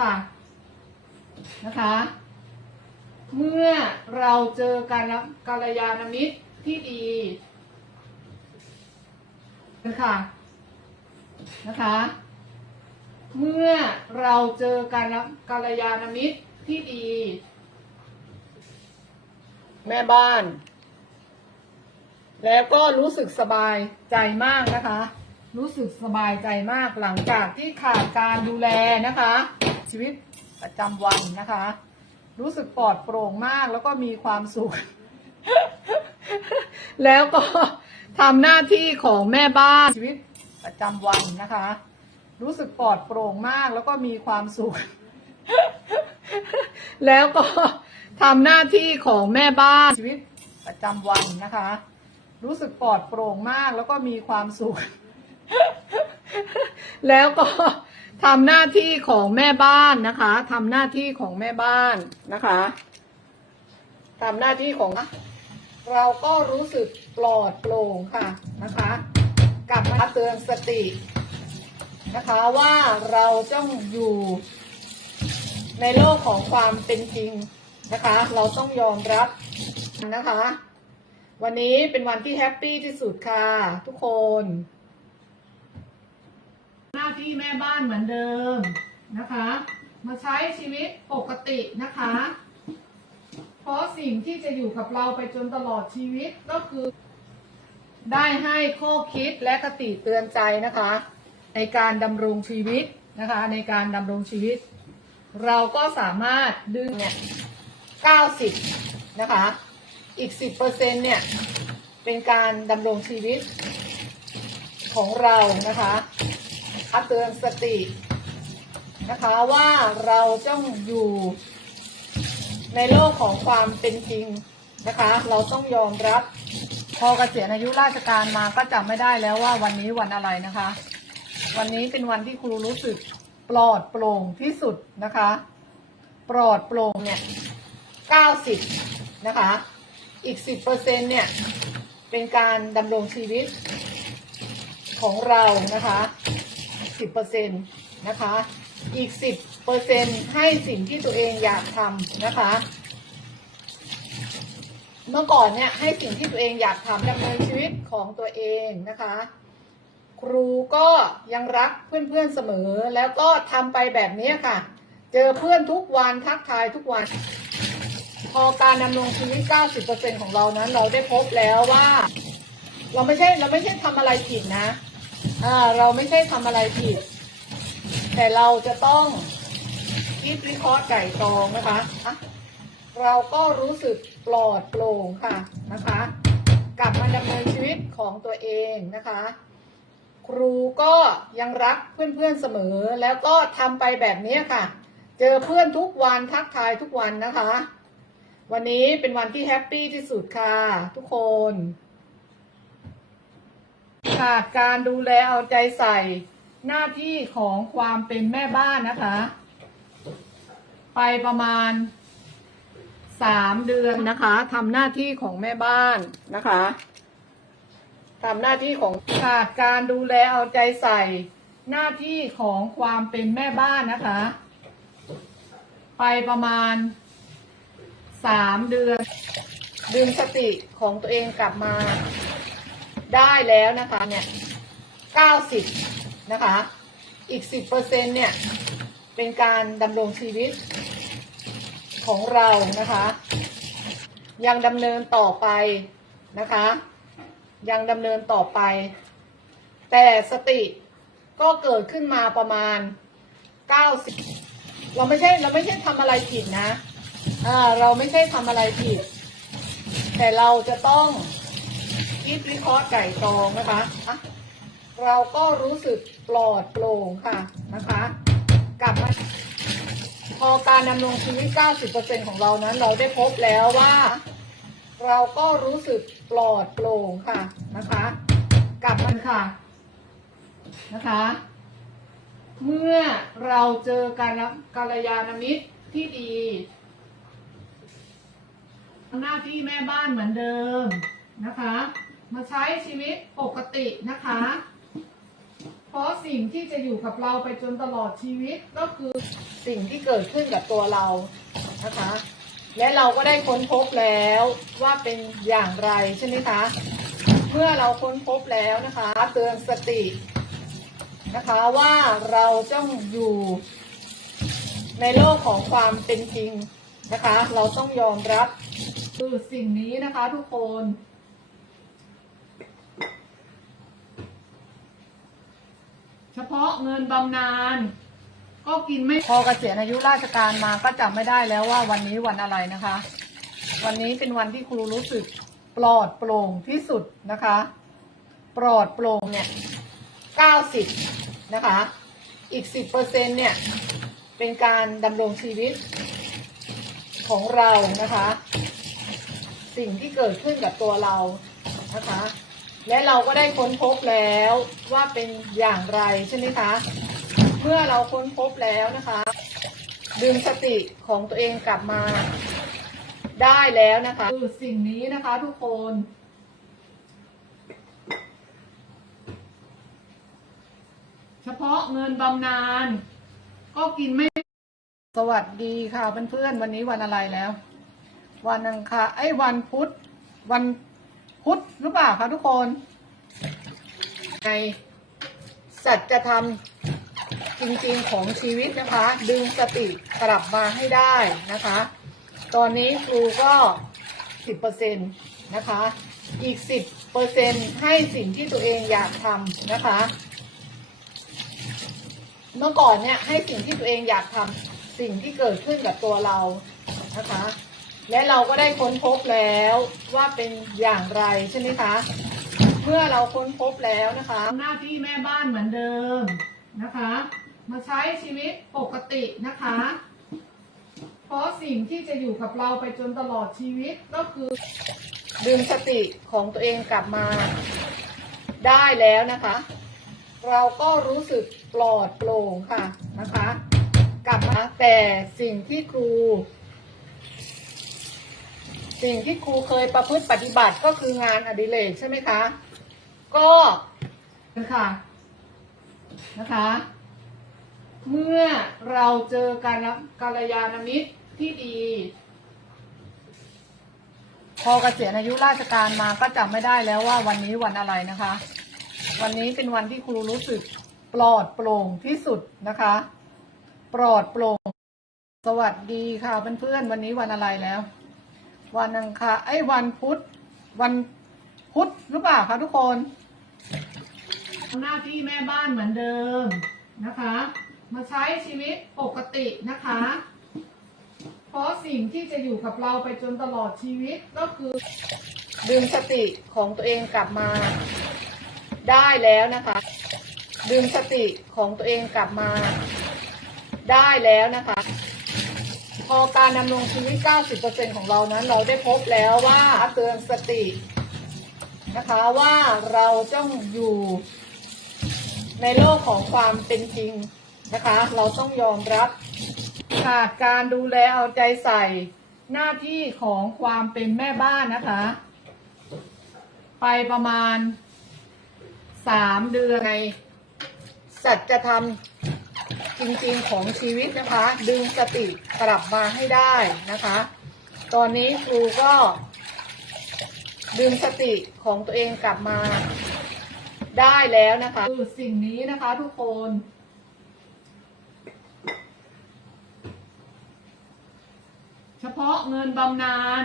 ค่ะนะคะ เมื่อเราเจอการกัลยาณมิตรที่ดีนะคะนะคะ เมื่อเราเจอการกัลยาณมิตรที่ดี แม่บ้าน แล้วก็รู้สึกสบายใจมากนะคะ รู้สึกสบายใจมากหลังจากที่ขาดการดูแลนะคะ ชีวิตประจำวันนะคะ รู้สึกปลอดโปร่งมากแล้วก็มีความสุข แล้วก็ทำหน้าที่ของแม่บ้านชีวิตประจำวันนะคะ รู้สึกปลอดโปร่งมากแล้วก็มีความสุข แล้วก็ทำหน้าที่ของแม่บ้านชีวิตประจำวันนะคะ รู้สึกปลอดโปร่งมากแล้วก็มีความสุข แล้วก็ ทำหน้าที่ของแม่บ้านนะคะทำหน้าที่ของแม่บ้านนะคะทำหน้าที่ของเราก็รู้สึกปลอดโปร่งค่ะนะคะกลับมาเตือนสตินะคะว่าเราต้องอยู่ในโลกของความเป็นจริงนะคะ เราต้องยอมรับนะคะ วันนี้เป็นวันที่แฮปปี้ที่สุดค่ะทุกคน ที่แม่บ้านเหมือนเดิมนะคะ มาใช้ชีวิตปกตินะคะ เพราะสิ่งที่จะอยู่กับเราไปจนตลอดชีวิตก็คือ ได้ให้ข้อคิดและคติเตือนใจนะคะ ในการดำรงชีวิตนะคะ ในการดำรงชีวิต เราก็สามารถดึงเนี่ย90 นะคะ อีก 10%เนี่ย เป็นการดำรงชีวิตของเรานะคะ เตือนสตินะคะว่าเราต้องอยู่ในโลกของความเป็นจริงนะคะ เราต้องยอมรับ พอเกษียณอายุราชการมาก็จำไม่ได้แล้วว่าวันนี้วันอะไรนะคะ วันนี้เป็นวันที่ครูรู้สึกปลอดโปร่งที่สุดนะคะ ปลอดโปร่งเนี่ย90นะคะ อีก10%เนี่ยเป็นการดำรงชีวิตของเรานะคะ 10%นะคะ อีก10%ให้สิ่งที่ตัวเองอยากทำนะคะ เมื่อก่อนเนี่ยให้สิ่งที่ตัวเองอยากทำดำเนินชีวิตของตัวเองนะคะ ครูก็ยังรักเพื่อนๆเสมอแล้วก็ทำไปแบบนี้ค่ะ เจอเพื่อนทุกวันทักทายทุกวัน พอการดำรงชีวิต 90%ของเรานั้น เราได้พบแล้วว่า เราไม่ใช่เราไม่ใช่ทำอะไรผิดนะ อ่า เราไม่ใช่ทำอะไรผิด แต่เราจะต้องคิดวิเคราะห์ไก่ตองนะคะอะเราก็รู้สึกปลอดโปร่งค่ะนะคะ กลับมาดำเนินชีวิตของตัวเองนะคะ ครูก็ยังรักเพื่อนๆเสมอ แล้วก็ทำไปแบบนี้ค่ะ เจอเพื่อนทุกวันทักทายทุกวันนะคะ วันนี้เป็นวันที่แฮปปี้ที่สุดค่ะ ทุกคน ขาดการดูแลเอาใจใส่หน้าที่ของความเป็นแม่บ้านนะคะ ไปประมาณสามเดือนนะคะทำหน้าที่ของแม่บ้านนะคะทำหน้าที่ของขาดการดูแลเอาใจใส่ หน้าที่ของความเป็นแม่บ้านนะคะ ไปประมาณสามเดือน ดึงสติของตัวเองกลับมา ได้แล้วนะคะเนี่ยเก้าสิบนะคะ อีกสิบเปอร์เซ็นเนี่ย เป็นการดำรงชีวิตของเรานะคะ ยังดำเนินต่อไปนะคะ ยังดำเนินต่อไป แต่สติก็เกิดขึ้นมาประมาณเก้าสิบเราไม่ใช่เราไม่ใช่ทำอะไรผิดนะอ่าเราไม่ใช่ทำอะไรผิด แต่เราจะต้อง คิดวิเคราะห์ไก่ตองนะคะ เราก็รู้สึกปลอดโปร่งค่ะนะคะกลับมาพอการดำรงชีวิต 90%ของเรานั้น เราได้พบแล้วว่า เราก็รู้สึกปลอดโปร่งค่ะนะคะ กลับมันค่ะนะคะ เมื่อเราเจอการกัลยาณมิตรที่ดีหน้าที่แม่บ้านเหมือนเดิมนะคะ มาใช้ชีวิตปกตินะคะ เพราะสิ่งที่จะอยู่กับเราไปจนตลอดชีวิตก็คือสิ่งที่เกิดขึ้นกับตัวเรานะคะ และเราก็ได้ค้นพบแล้วว่าเป็นอย่างไรใช่ไหมคะ เมื่อเราค้นพบแล้วนะคะ เตือนสตินะคะว่าเราต้องอยู่ในโลกของความเป็นจริงนะคะ เราต้องยอมรับคือสิ่งนี้นะคะทุกคน เฉ พาะเงินบำนาญก็กินไม่พอเกษียณอายุราชการมาก็จำไม่ได้แล้วว่าวันนี้วันอะไรนะคะ วันนี้เป็นวันที่ครูรู้สึกปลอดโปร่งที่สุดนะคะ ปลอดโปร่งเนี่ยเก้าสิบนะคะ อีกสิบเปอร์เซ็นเนี่ยเป็นการดำรงชีวิตของเรานะคะ สิ่งที่เกิดขึ้นกับตัวเรานะคะ และเราก็ได้ค้นพบแล้วว่าเป็นอย่างไรใช่ไหมคะ เมื่อเราค้นพบแล้วนะคะ ดึงสติของตัวเองกลับมาได้แล้วนะคะคือสิ่งนี้นะคะทุกคน เฉพาะเงินบำนาญก็กินไม่ สวัสดีค่ะเพื่อนๆวันนี้วันอะไรแล้ว วันอังคารไอ้วันพุธวัน พุธหรือเปล่าคะทุกคน ในสัจธรรมจริงๆของชีวิตนะคะ ดึงสติกลับมาให้ได้นะคะ ตอนนี้ครูก็สิบเปอร์เซ็นต์นะคะ อีกสิบเปอร์เซ็นตให้สิ่งที่ตัวเองอยากทำนะคะ เมื่อก่อนเนี่ยให้สิ่งที่ตัวเองอยากทำสิ่งที่เกิดขึ้นกับตัวเรานะคะ และเราก็ได้ค้นพบแล้วว่าเป็นอย่างไรใช่ไหมคะ เมื่อเราค้นพบแล้วนะคะหน้าที่แม่บ้านเหมือนเดิมนะคะ มาใช้ชีวิตปกตินะคะ เพราะสิ่งที่จะอยู่กับเราไปจนตลอดชีวิตก็คือ ดึงสติของตัวเองกลับมาได้แล้วนะคะ เราก็รู้สึกปลอดโปร่งค่ะนะคะ กลับมาแต่สิ่งที่ครู สิ่งที่ครูเคยประพฤติปฏิบัติก็คืองานอดิเรกใช่ไหมคะ ก็ค่ะนะคะ เมื่อเราเจอการกาลยานมิตรที่ดี พอเกษียณอายุราชการมาก็จำไม่ได้แล้วว่าวันนี้วันอะไรนะคะ วันนี้เป็นวันที่ครูรู้สึกปลอดโปร่งที่สุดนะคะ ปลอดโปร่ง สวัสดีค่ะเพื่อนๆวันนี้วันอะไรแล้ว วันอังคารไอ้วันพุธวันพุธหรือเปล่าคะทุกคนหน้าที่แม่บ้านเหมือนเดิมนะคะ มาใช้ชีวิตปกตินะคะ เพราะสิ่งที่จะอยู่กับเราไปจนตลอดชีวิตก็คือดึงสติของตัวเองกลับมาได้แล้วนะคะ ดึงสติของตัวเองกลับมาได้แล้วนะคะ พอการดำรงชีวิต 90%ของเรานั้น เราได้พบแล้วว่าเตือนสตินะคะว่าเราต้องอยู่ในโลกของความเป็นจริงนะคะ เราต้องยอมรับขาดการดูแลเอาใจใส่หน้าที่ของความเป็นแม่บ้านนะคะ ไปประมาณสามเดือนในสัจธรรม จริงๆของชีวิตนะคะ ดึงสติกลับมาให้ได้นะคะ ตอนนี้ครูก็ ดึงสติของตัวเองกลับมาได้แล้วนะคะคือสิ่งนี้นะคะทุกคนเฉพาะเงินบำนาญ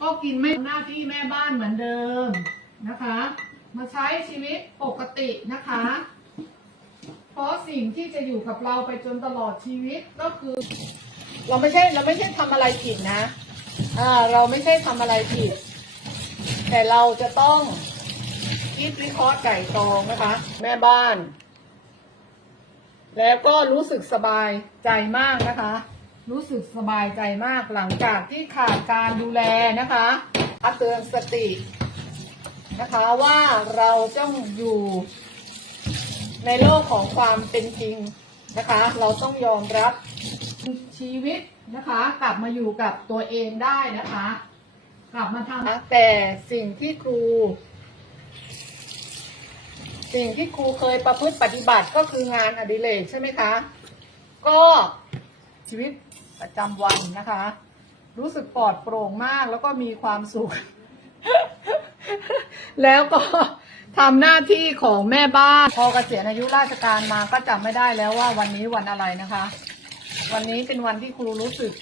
ก็กินไม่หน้าที่แม่บ้านเหมือนเดิมนะคะ มาใช้ชีวิตปกตินะคะ ราะสิ่งที่จะอยู่กับเราไปจนตลอดชีวิตก็คือ เราไม่ใช่เราไม่ใช่ทำอะไรผิดนะอ่าเราไม่ใช่ทำอะไรผิด แต่เราจะต้องคิดวิเคราะห์ไก่ตองนะคะ แม่บ้าน แล้วก็รู้สึกสบายใจมากนะคะ รู้สึกสบายใจมากหลังจากที่ขาดการดูแลนะคะเตือนสตินะคะว่าเราต้องอยู่ ในโลกของความเป็นจริงนะคะ เราต้องยอมรับชีวิตนะคะ กลับมาอยู่กับตัวเองได้นะคะ กลับมาทำแต่สิ่งที่ครู สิ่งที่ครูเคยประพฤติปฏิบัติก็คืองานอดิเรกใช่ไหมคะ ก็ชีวิตประจำวันนะคะ รู้สึกปลอดโปร่งมากแล้วก็มีความสุข แล้วก็ ทำหน้าที่ของแม่บ้าน พอเกษียณอายุราชการมาก็จำไม่ได้แล้วว่าวันนี้วันอะไรนะคะ วันนี้เป็นวันที่ครูรู้สึก